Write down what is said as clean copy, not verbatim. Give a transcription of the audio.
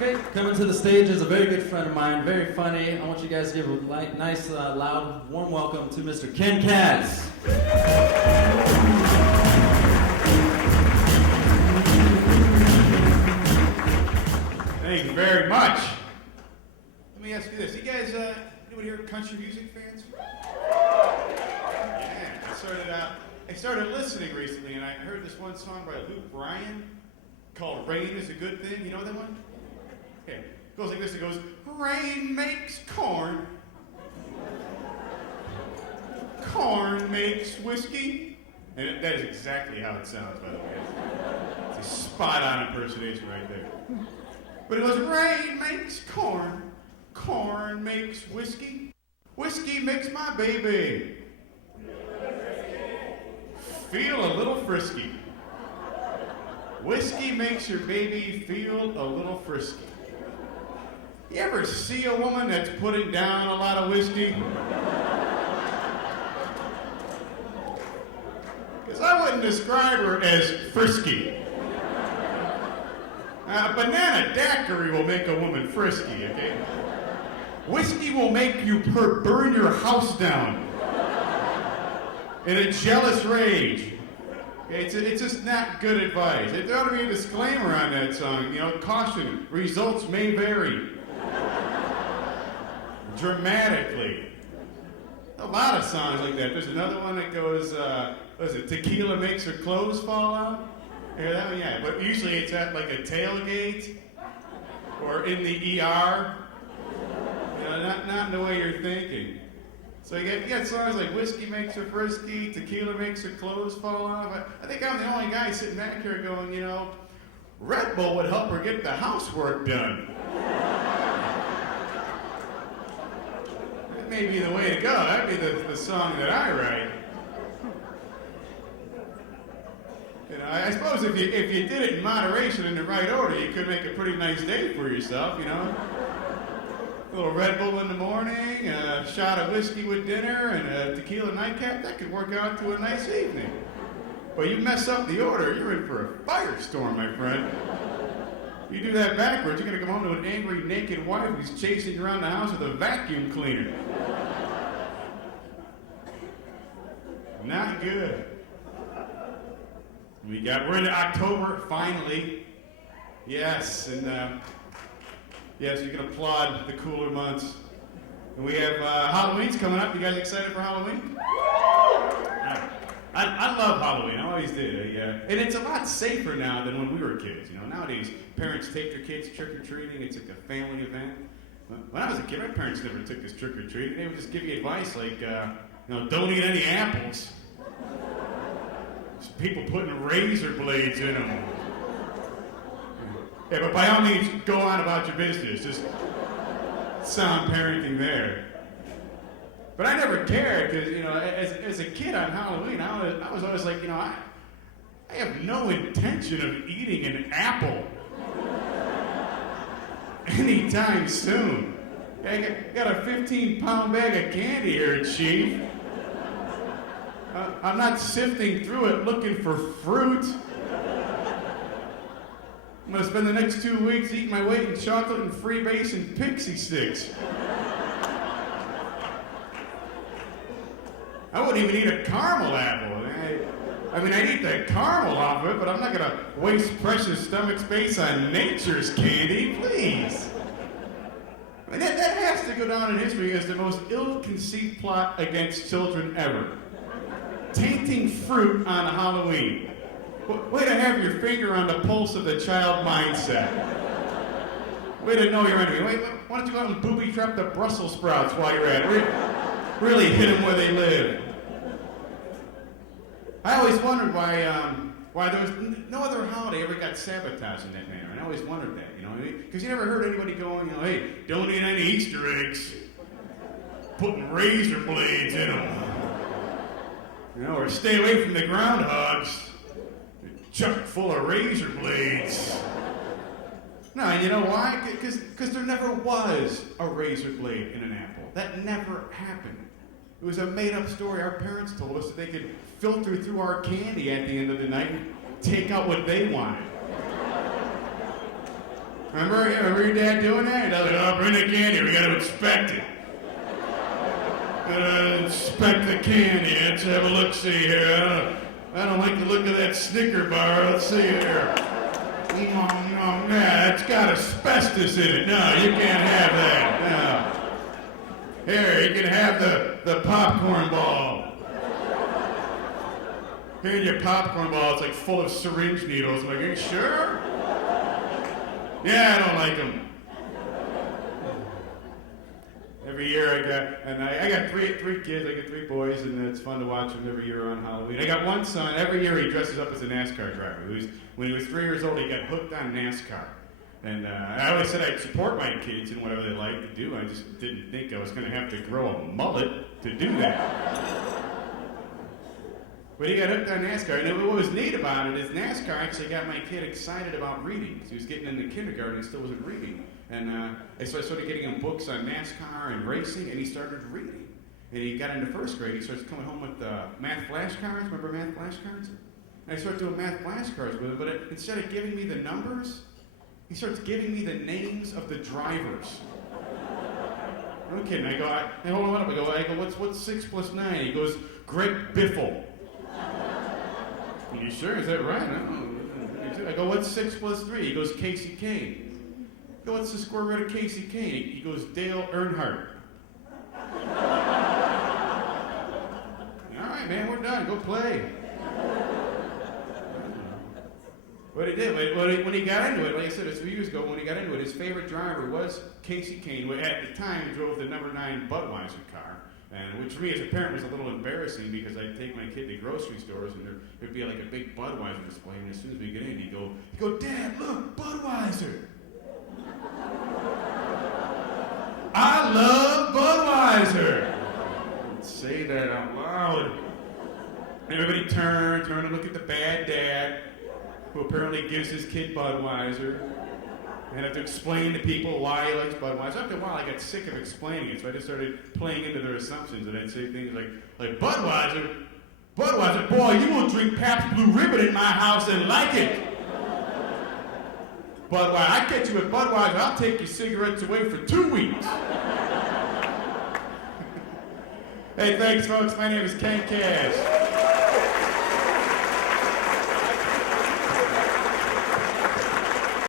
Okay, coming to the stage is a very good friend of mine, very funny. I want you guys to give a nice, loud, warm welcome to Mr. Ken Katz. Thank you very much. Let me ask you this. You guys, anyone here country music fans? Yeah, I started listening recently, and I heard this one song by Luke Bryan called Rain is a Good Thing. You know that one? Okay. It goes like this. It goes, rain makes corn. Corn makes whiskey. And that is exactly how it sounds, by the way. It's a spot-on impersonation right there. But it goes, rain makes corn. Corn makes whiskey. Whiskey makes my baby feel a little frisky. Whiskey makes your baby feel a little frisky. You ever see a woman that's putting down a lot of whiskey? Because I wouldn't describe her as frisky. A banana daiquiri will make a woman frisky, okay? Whiskey will make her burn your house down in a jealous rage. It's just not good advice. There ought to be a disclaimer on that song. You know, caution, results may vary. Dramatically. A lot of songs like that. There's another one that goes, what is it, tequila makes her clothes fall out? Yeah, that one, yeah. But usually it's at like a tailgate or in the ER. You know, not in the way you're thinking. So you got songs like Whiskey Makes Her Frisky, Tequila Makes Her Clothes Fall Off. I think I'm the only guy sitting back here going, you know, Red Bull would help her get the housework done. That may be the way to go. That'd be the song that I write. You know, I suppose if you did it in moderation in the right order, you could make a pretty nice day for yourself, you know. A little Red Bull in the morning, a shot of whiskey with dinner, and a tequila nightcap, that could work out to a nice evening. But you mess up the order, you're in for a firestorm, my friend. You do that backwards, you're going to come home to an angry, naked wife who's chasing you around the house with a vacuum cleaner. Not good. We're into October, finally. Yes, and yes, you can applaud the cooler months. And we have Halloween's coming up. You guys excited for Halloween? I love Halloween. I always did. And it's a lot safer now than when we were kids. You know, nowadays parents take their kids trick-or-treating. It's like a family event. When I was a kid, my parents never took us trick-or-treating. They would just give you advice like, you know, don't eat any apples. There's people putting razor blades in them. Yeah, but by all means, go on about your business. Just sound parenting there. But I never cared because, you know, as a kid on Halloween, I was always like, you know, I have no intention of eating an apple anytime soon. I got a 15-pound bag of candy here, Chief. I'm not sifting through it looking for fruit. I'm going to spend the next 2 weeks eating my weight in chocolate and freebase and pixie sticks. I wouldn't even eat a caramel apple. I mean, I'd eat the caramel off of it, but I'm not going to waste precious stomach space on nature's candy, please. I mean, that has to go down in history as the most ill-conceived plot against children ever. Tainting fruit on Halloween. Way to have your finger on the pulse of the child mindset. Way to know your enemy. Why don't you go out and booby-trap the Brussels sprouts while you're at it? Really hit them where they live. I always wondered why there was no other holiday ever got sabotaged in that manner. And I always wondered that, you know what I mean? Because you never heard anybody going, you know, hey, don't eat any Easter eggs. Putting razor blades in them. You know, or stay away from the groundhogs. Chuck full of razor blades. No, and you know why? Because there never was a razor blade in an apple. That never happened. It was a made-up story our parents told us that they could filter through our candy at the end of the night and take out what they wanted. Remember your dad doing that? I was like, oh, bring the candy. We got to inspect it. Inspect the candy. Let's have a look-see here. I don't like the look of that Snicker bar. Let's see here. Nah, it's got asbestos in it. No, you can't have that. No. Here, you can have the popcorn ball. Here's your popcorn ball. It's like full of syringe needles. I'm like, are you sure? Yeah, I don't like them. Every year I got three kids. I got 3 boys, and it's fun to watch them every year on Halloween. I got one son. Every year he dresses up as a NASCAR driver. When he was 3 years old, he got hooked on NASCAR. And I always said I'd support my kids in whatever they like to do. I just didn't think I was going to have to grow a mullet to do that. But he got hooked on NASCAR, and what was neat about it is NASCAR actually got my kid excited about reading. Because he was getting into kindergarten and still wasn't reading. And so I started getting him books on NASCAR and racing, and he started reading. And he got into 1st grade. He starts coming home with math flashcards. Remember math flashcards? And I started doing math flashcards with him, but instead of giving me the numbers, he starts giving me the names of the drivers. No kidding. I go, hold on up. I go, what's 6 plus 9? He goes, Greg Biffle. Are you sure? Is that right? I go, what's 6 plus 3? He goes, Casey Kane. I go, what's the square root of Casey Kane? He goes, Dale Earnhardt. All right, man, we're done. Go play. What he did, when he got into it, like I said, it's 3 years ago, when he got into it, his favorite driver was Casey Kane, who at the time drove the number 9 Budweiser car. And which for me as a parent was a little embarrassing because I'd take my kid to grocery stores and there'd be like a big Budweiser display, and as soon as we get in, he'd go, Dad, look, Budweiser. I love Budweiser. I'd say that out loud. And everybody turn and look at the bad dad who apparently gives his kid Budweiser. And I have to explain to people why he likes Budweiser. After a while, I got sick of explaining it, so I just started playing into their assumptions. And I'd say things like Budweiser, boy, you won't drink Pabst Blue Ribbon in my house and like it. Budweiser, I catch you at Budweiser, I'll take your cigarettes away for 2 weeks. Hey, thanks, folks. My name is Ken Cash.